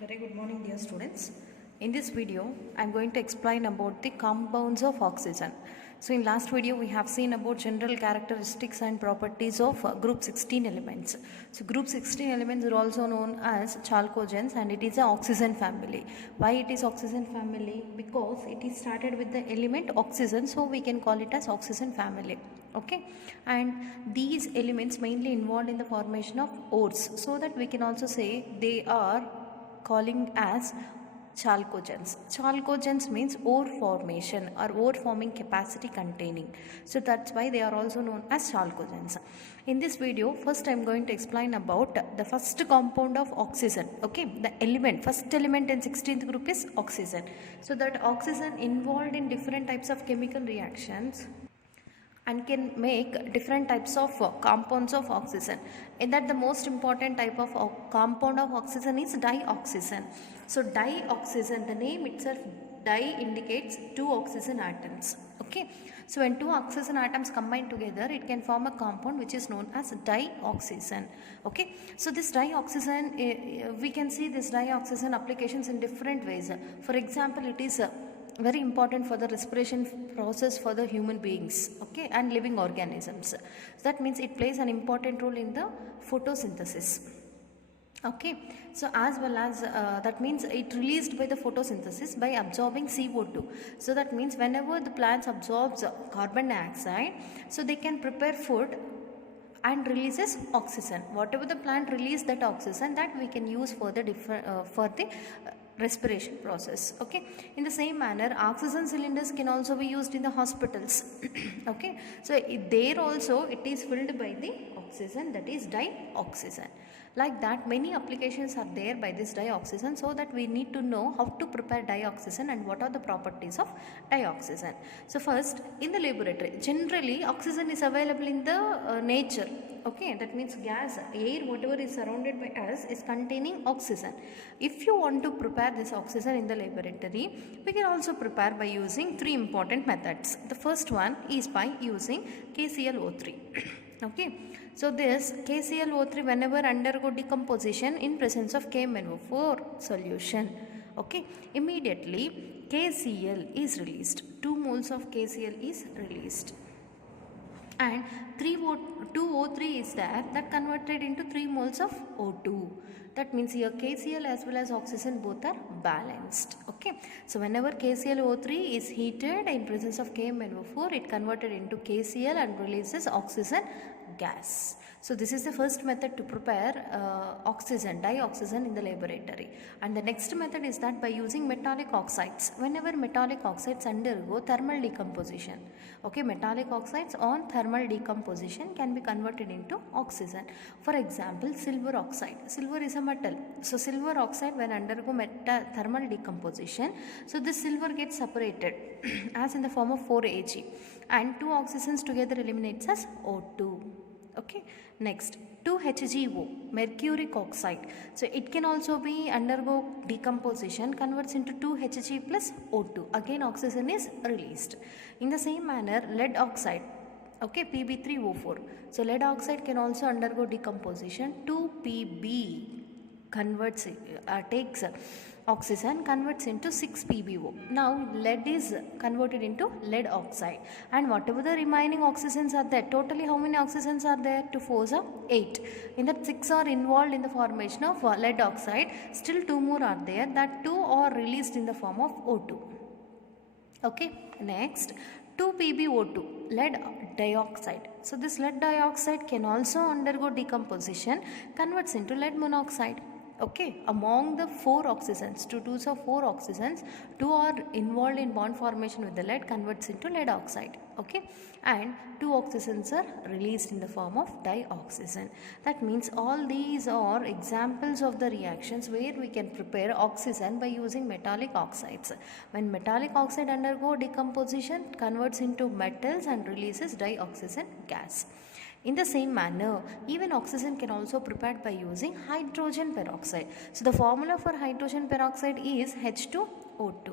Very good morning, dear students. In this video, I am going to explain about the compounds of oxygen. So in last video, we have seen about general characteristics and properties of group 16 elements. So group 16 elements are also known as chalcogens, and it is a oxygen family. Why it is oxygen family? Because it is started with the element oxygen, so we can call it as oxygen family. Okay, and these elements mainly involved in the formation of ores, so that we can also say they are calling as chalcogens. Chalcogens means ore formation or ore forming capacity containing. So that's why they are also known as chalcogens. In this video, first I am going to explain about the first compound of oxygen. Okay, the element, first element in 16th group is oxygen. So that oxygen involved in different types of chemical reactions and can make different types of compounds of oxygen. In that, the most important type of compound of oxygen is dioxygen. So dioxygen, the name itself, di indicates two oxygen atoms. Okay, so when two oxygen atoms combine together, it can form a compound which is known as dioxygen. Okay, so this dioxygen, we can see this dioxygen applications in different ways. For example, it is very important for the respiration process for the human beings, okay, and living organisms. That means it plays an important role in the photosynthesis. Okay, so as well as that means it released by the photosynthesis by absorbing CO2. So that means whenever the plants absorbs carbon dioxide, so they can prepare food and releases oxygen. Whatever the plant release that oxygen, that we can use for the respiration process. Okay, in the same manner, oxygen cylinders can also be used in the hospitals. Okay, so there also it is filled by the oxygen, that is dioxygen. Like that, many applications are there by this dioxygen, so that we need to know how to prepare dioxygen and what are the properties of dioxygen. So first, in the laboratory, generally oxygen is available in the nature. Okay, that means gas, air, whatever is surrounded by us is containing oxygen. If you want to prepare this oxygen in the laboratory, we can also prepare by using three important methods. The first one is by using KClO3. Okay, so this KClO3, whenever undergo decomposition in presence of KMnO4 solution, okay, immediately KCl is released. 2 moles of KCl is released, and 2O3 is there, that converted into 3 moles of O2. That means here KCl as well as oxygen both are balanced. Okay, so whenever KClO3 is heated in presence of KMnO4, it converted into KCl and releases oxygen gas. So this is the first method to prepare oxygen, dioxygen in the laboratory. And the next method is that by using metallic oxides. Whenever metallic oxides undergo thermal decomposition, okay, metallic oxides on thermal decomposition can be converted into oxygen. For example, silver oxide. Silver is a metal. So silver oxide, when undergo thermal decomposition, so this silver gets separated as in the form of 4Ag, and two oxygens together eliminates as O2. Okay, next 2HgO, mercuric oxide. So it can also be undergo decomposition, converts into 2Hg plus O2. Again oxygen is released. In the same manner, lead oxide, okay, Pb3O4. So lead oxide can also undergo decomposition. 2Pb converts, takes oxygen, converts into 6PbO. Now lead is converted into lead oxide, and whatever the remaining oxygens are there, totally how many oxygens are there? 2 4s are 8. In that 6 are involved in the formation of lead oxide, still 2 more are there, that 2 are released in the form of O2. Okay, next 2PbO2, lead dioxide. So this lead dioxide can also undergo decomposition, converts into lead monoxide. Okay, among the 4 oxygens, 2 twos of 4 oxygens, 2 are involved in bond formation with the lead, converts into lead oxide. Okay, and 2 oxygens are released in the form of dioxygen. That means all these are examples of the reactions where we can prepare oxygen by using metallic oxides. When metallic oxide undergo decomposition, converts into metals and releases dioxygen gas. In the same manner, even oxygen can also be prepared by using hydrogen peroxide. So the formula for hydrogen peroxide is H2O2.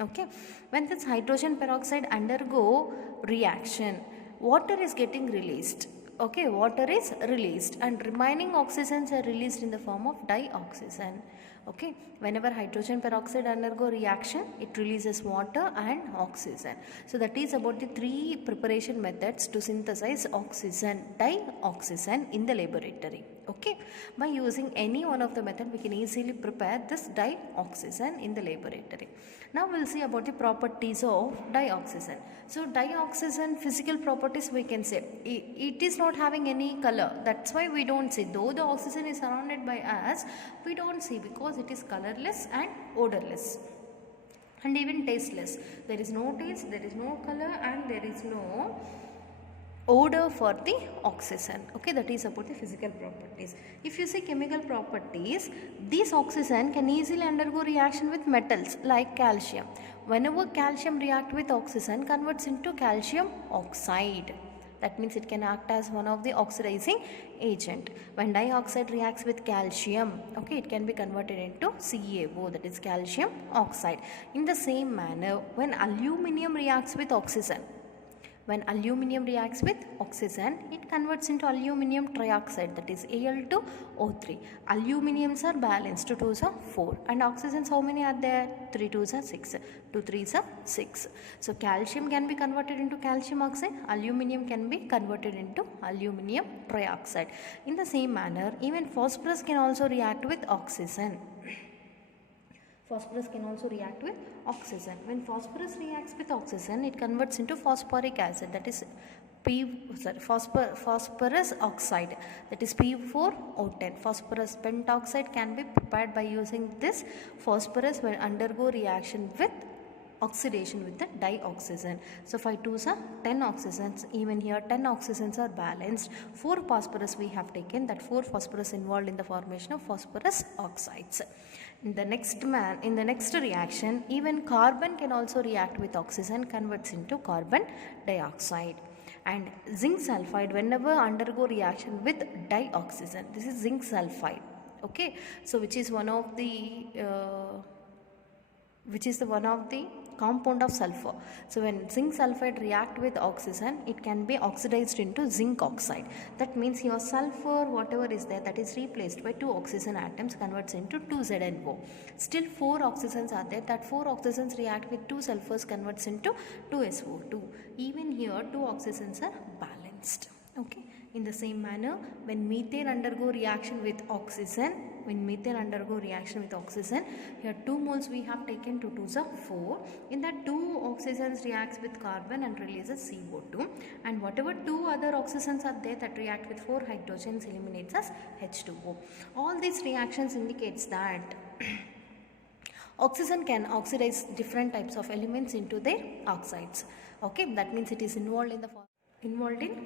Okay, when this hydrogen peroxide undergo reaction, water is getting released. Okay, water is released and remaining oxygens are released in the form of dioxygen. Okay, whenever hydrogen peroxide undergo reaction, it releases water and oxygen. So that is about the three preparation methods to synthesize oxygen, dioxygen in the laboratory. Okay, by using any one of the method, we can easily prepare this dioxygen in the laboratory. Now we'll see about the properties of dioxygen. So dioxygen physical properties, we can say it is not having any color. That's why we don't see. Though the oxygen is surrounded by us, we don't see because it is colorless and odorless and even tasteless. There is no taste, there is no color, and there is no odor for the oxygen. Okay, that is about the physical properties. If you see chemical properties, this oxygen can easily undergo reaction with metals like calcium. Whenever calcium react with oxygen, converts into calcium oxide. That means it can act as one of the oxidizing agent. When dioxide reacts with calcium, okay, it can be converted into CaO, that is calcium oxide. In the same manner, when aluminium reacts with oxygen, it converts into aluminium trioxide, that is Al2O3. Aluminiums are balanced, 2 2s are 4, and oxygens how many are there? 3 2s are 6, 2 3s are 6. So calcium can be converted into calcium oxide, aluminium can be converted into aluminium trioxide. In the same manner, even phosphorus can also react with oxygen. Phosphorus can also react with oxygen. When phosphorus reacts with oxygen, it converts into phosphoric acid, that is phosphorus oxide, that is P4O10. Phosphorus pentoxide can be prepared by using this phosphorus when undergo reaction with oxidation with the dioxygen. So 5 2s are 10 oxygens. Even here 10 oxygens are balanced. 4 phosphorus we have taken, that 4 phosphorus involved in the formation of phosphorus oxides. In the next reaction, even carbon can also react with oxygen, converts into carbon dioxide. And zinc sulfide, whenever undergo reaction with dioxygen, this is zinc sulfide. Okay, so which is one of the compound of sulfur. So when zinc sulfide react with oxygen, it can be oxidized into zinc oxide. That means your sulfur, whatever is there, that is replaced by 2 oxygen atoms, converts into 2ZnO. Still 4 oxygens are there, that 4 oxygens react with 2 sulfurs, converts into 2SO2. Even here 2 oxygens are balanced. Okay. In the same manner, when methane undergo reaction with oxygen, here 2 moles we have taken, 2 2s are 4. In that 2 oxygens reacts with carbon and releases CO2, and whatever 2 other oxygens are there that react with 4 hydrogens eliminates as H2O. All these reactions indicates that oxygen can oxidize different types of elements into their oxides. Okay, that means it is involved in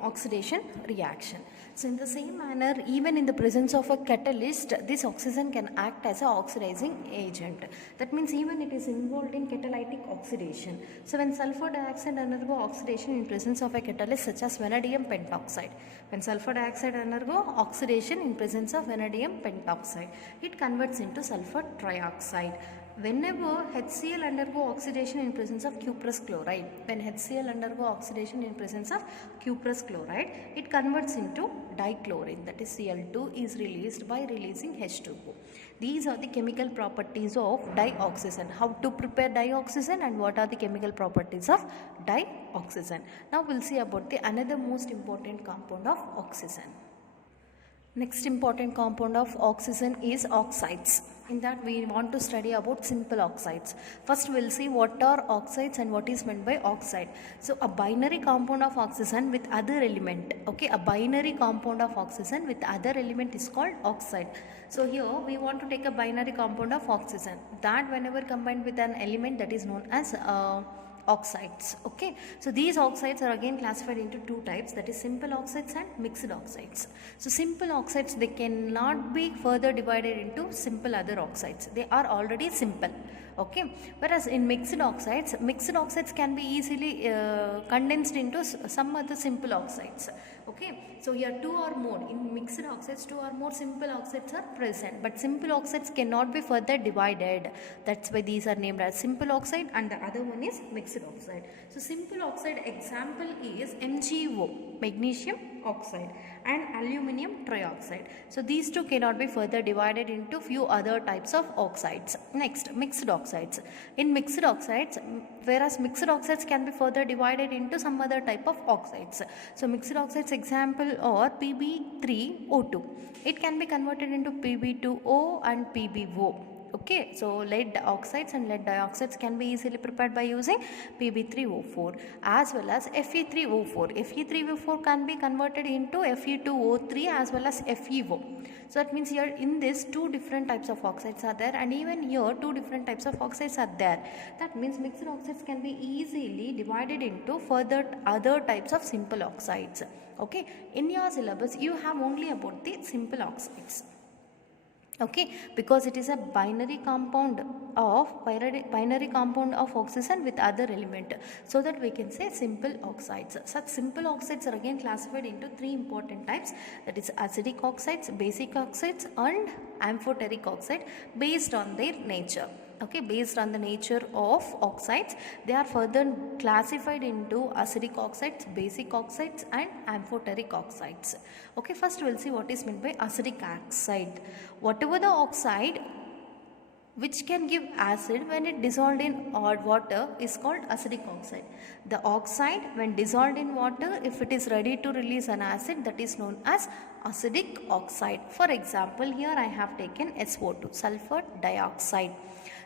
oxidation reaction. So in the same manner, even in the presence of a catalyst, this oxygen can act as an oxidizing agent. That means even it is involved in catalytic oxidation. So when sulfur dioxide undergo oxidation in presence of a catalyst such as vanadium pentoxide, when sulfur dioxide undergo oxidation in presence of vanadium pentoxide, it converts into sulfur trioxide. Whenever HCl undergo oxidation in presence of cuprous chloride, it converts into dichlorine, that is Cl2 is released by releasing H2O. These are the chemical properties of dioxygen. How to prepare dioxygen and what are the chemical properties of dioxygen. Now we'll see about the another most important compound of oxygen. Next important compound of oxygen is oxides. In that we want to study about simple oxides. First we'll see what are oxides and what is meant by oxide. So a binary compound of oxygen with other element. Okay, a binary compound of oxygen with other element is called oxide. So here we want to take a binary compound of oxygen that whenever combined with an element that is known as oxides. Okay, so these oxides are again classified into 2 types, that is simple oxides and mixed oxides. So simple oxides, they cannot be further divided into simple other oxides, they are already simple. Okay, whereas in mixed oxides can be easily condensed into some other simple oxides. Okay, so here 2 or more, in mixed oxides 2 or more simple oxides are present, but simple oxides cannot be further divided. That's why these are named as simple oxide and the other one is mixed oxide. So simple oxide example is MgO. magnesium oxide and aluminium trioxide. So these two cannot be further divided into few other types of oxides. Next, mixed oxides. In mixed oxides, whereas mixed oxides can be further divided into some other type of oxides. So mixed oxides example are Pb3O2. It can be converted into Pb2O and PbO. Okay, so lead oxides and lead dioxides can be easily prepared by using Pb3O4 as well as Fe3O4. Fe3O4 can be converted into Fe2O3 as well as FeO. So that means here in this two different types of oxides are there, and even here two different types of oxides are there. That means mixed oxides can be easily divided into further other types of simple oxides. Okay, in your syllabus you have only about the simple oxides. Okay, because it is a binary compound of oxygen with other element, so that we can say simple oxides. Such simple oxides are again classified into three important types, that is acidic oxides, basic oxides and amphoteric oxide based on their nature. Okay, based on the nature of oxides, they are further classified into acidic oxides, basic oxides and amphoteric oxides. Okay, first we will see what is meant by acidic oxide. Whatever the oxide which can give acid when it dissolved in odd water is called acidic oxide. The oxide when dissolved in water, if it is ready to release an acid, that is known as acidic oxide. For example, here I have taken SO2, sulfur dioxide.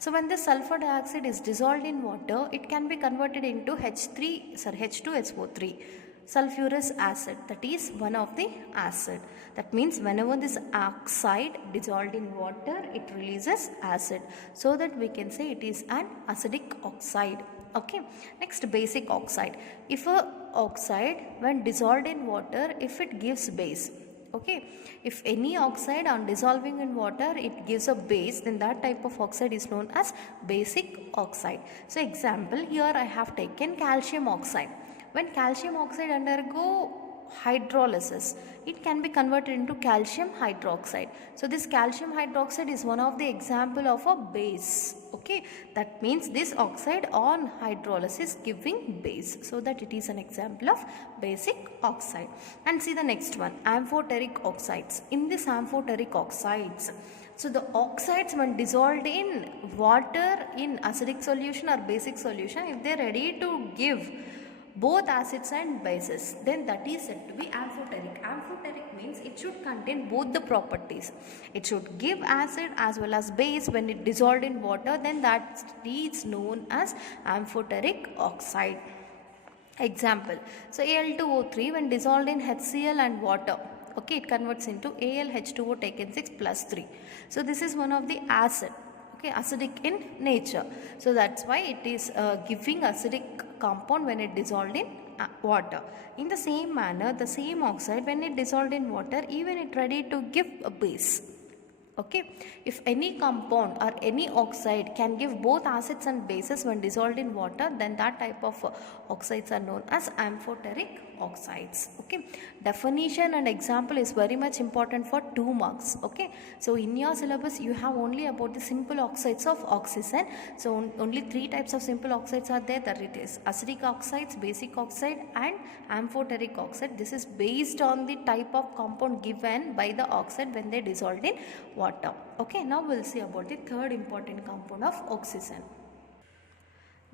So when the sulfur dioxide is dissolved in water, it can be converted into H2SO3, sulfurous acid, that is one of the acid. That means whenever this oxide dissolved in water, it releases acid, so that we can say it is an acidic oxide. Okay, next, basic oxide. If a oxide when dissolved in water, if it gives base, okay, if any oxide on dissolving in water it gives a base, then that type of oxide is known as basic oxide. So example, here I have taken calcium oxide. When calcium oxide undergo hydrolysis, it can be converted into calcium hydroxide. So this calcium hydroxide is one of the example of a base. Okay, that means this oxide on hydrolysis giving base, so that it is an example of basic oxide. And see the next one, amphoteric oxides. In this amphoteric oxides, so the oxides when dissolved in water in acidic solution or basic solution, if they are ready to give both acids and bases, then that is said to be amphoteric. Amphoteric means it should contain both the properties. It should give acid as well as base when it dissolved in water, then that is known as amphoteric oxide. Example, so Al2O3 when dissolved in HCl and water, okay, it converts into AlH2O taken 6 plus 3. So this is one of the acid. Okay, acidic in nature, so that's why it is giving acidic compound when it dissolved in water. In the same manner, the same oxide when it dissolved in water, even it ready to give a base. Okay, if any compound or any oxide can give both acids and bases when dissolved in water, then that type of oxides are known as amphoteric oxides. Okay, definition and example is very much important for 2 marks. Okay, so in your syllabus you have only about the simple oxides of oxygen. So only 3 types of simple oxides are there, that it is acidic oxides, basic oxide and amphoteric oxide. This is based on the type of compound given by the oxide when they dissolved in water. Okay, now we'll see about the third important compound of oxygen.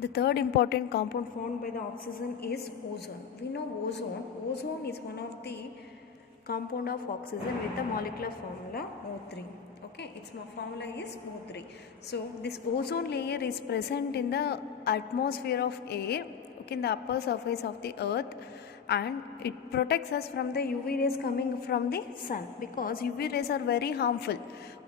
The third important compound found by the oxygen is ozone. We know ozone. Ozone is one of the compound of oxygen with the molecular formula O3. Okay, its formula is O3. So this ozone layer is present in the atmosphere of air, okay, in the upper surface of the earth, and it protects us from the UV rays coming from the sun, because UV rays are very harmful.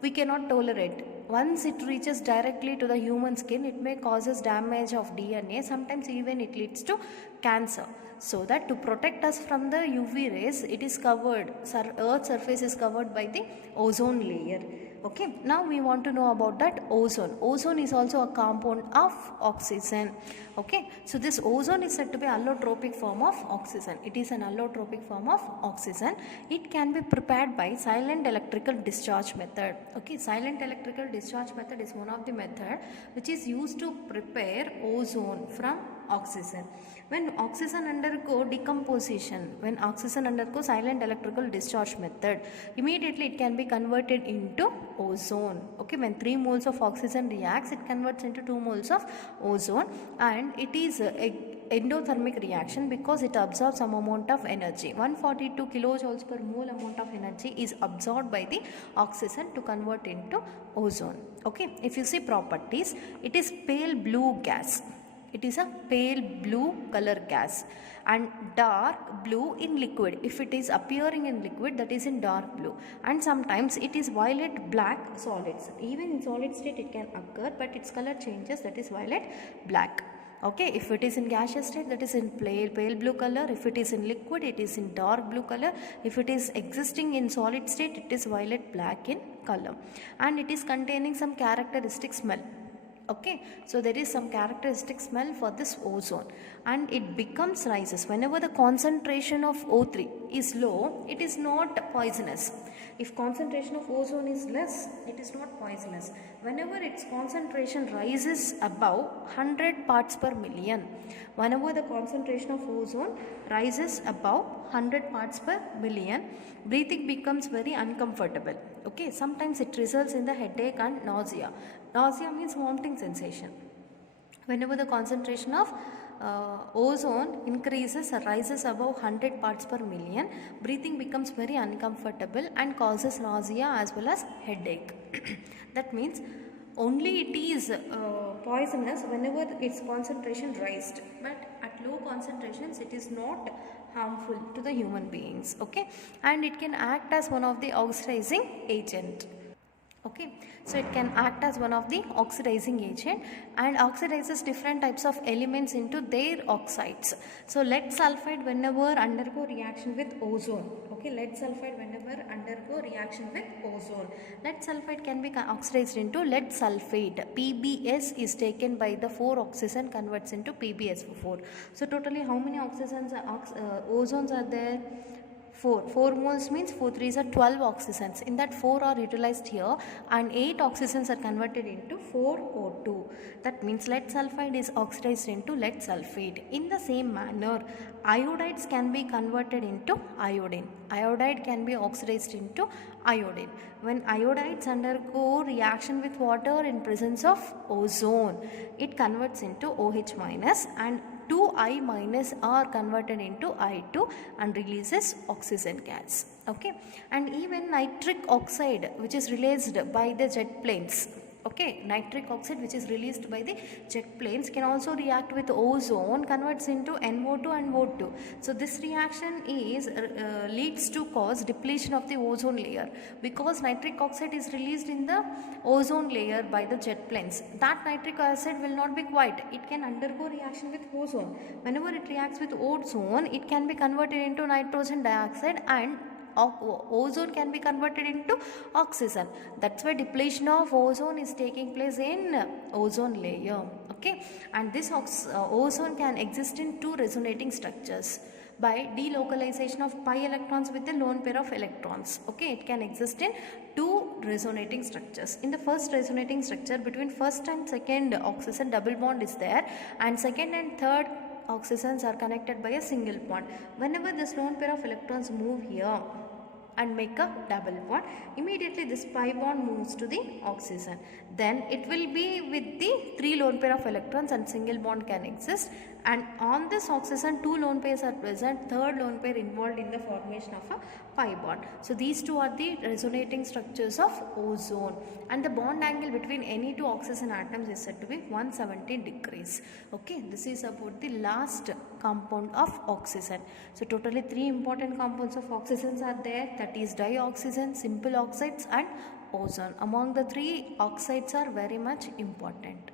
We cannot tolerate. Once it reaches directly to the human skin, it may causes damage of DNA. Sometimes even it leads to cancer. So that to protect us from the UV rays, it is covered, Earth's surface is covered by the ozone layer. Okay, now we want to know about that ozone. Ozone is also a compound of oxygen. Okay, so this ozone is said to be allotropic form of oxygen. It is an allotropic form of oxygen. It can be prepared by silent electrical discharge method. Okay, silent electrical discharge method is one of the method which is used to prepare ozone from oxygen. When oxygen undergo decomposition, when oxygen undergo silent electrical discharge method, immediately it can be converted into ozone. Okay, when 3 moles of oxygen reacts, it converts into 2 moles of ozone, and it is endothermic reaction because it absorbs some amount of energy. 142 kilojoules per mole amount of energy is absorbed by the oxygen to convert into ozone. Okay, if you see properties, it is pale blue gas. It is a pale blue color gas and dark blue in liquid. If it is appearing in liquid, that is in dark blue, and sometimes it is violet black solids. Even in solid state it can occur, but its color changes, that is violet black. Okay, if it is in gaseous state, that is in pale blue color. If it is in liquid, it is in dark blue color. If it is existing in solid state, it is violet black in color, and it is containing some characteristic smell. Okay, so there is some characteristic smell for this ozone, and it becomes rises whenever the concentration of O3 is low. It is not poisonous. If concentration of ozone is less, it is not poisonous. Whenever its concentration rises above 100 parts per million, whenever the concentration of ozone rises above 100 parts per million, breathing becomes very uncomfortable. Okay, sometimes it results in the headache and nausea. Nausea means vomiting sensation. Whenever the concentration of ozone increases or rises above 100 parts per million, breathing becomes very uncomfortable and causes nausea as well as headache. That means only it is poisonous whenever its concentration rises, but at low concentrations it is not harmful to the human beings. Okay, and it can act as one of the oxidizing agent. Okay, so it can act as one of the oxidizing agent and oxidizes different types of elements into their oxides. So lead sulfide whenever undergo reaction with ozone. Okay, lead sulfide whenever undergo reaction with ozone, lead sulfide can be oxidized into lead sulfate. PbS is taken by the 4 oxygen, converts into PbSO4. So totally how many oxygens ozones are there? 4. 4 moles means 4 3s are 12 oxygens. In that 4 are utilized here and 8 oxygens are converted into 4O2. That means lead sulfide is oxidized into lead sulfate. In the same manner, iodides can be converted into iodine. Iodide can be oxidized into iodine. When iodides undergo reaction with water in presence of ozone, it converts into OH minus, and 2I minus are converted into I2 and releases oxygen gas. Okay, and even nitric oxide, which is released by the jet planes. Okay, nitric oxide which is released by the jet planes can also react with ozone, converts into NO2 and O2. So this reaction is leads to cause depletion of the ozone layer, because nitric oxide is released in the ozone layer by the jet planes. That nitric oxide will not be quiet. It can undergo reaction with ozone. Whenever it reacts with ozone, it can be converted into nitrogen dioxide, and ozone can be converted into oxygen. That's why depletion of ozone is taking place in ozone layer. Okay, and this ozone can exist in 2 resonating structures by delocalization of pi electrons with a lone pair of electrons. Okay, it can exist in 2 resonating structures. In the first resonating structure, between first and second oxygen double bond is there, and second and third oxygens are connected by a single bond. Whenever this lone pair of electrons move here and make a double bond, immediately this pi bond moves to the oxygen. Then it will be with the 3 lone pair of electrons and single bond can exist, and on this oxygen 2 lone pairs are present, third lone pair involved in the formation of a pi bond. So these 2 are the resonating structures of ozone, and the bond angle between any 2 oxygen atoms is said to be 170 degrees. Okay, this is about the last compound of oxygen. So totally 3 important compounds of oxygens are there, that is dioxygen, simple oxides and ozone. Among the 3, oxides are very much important.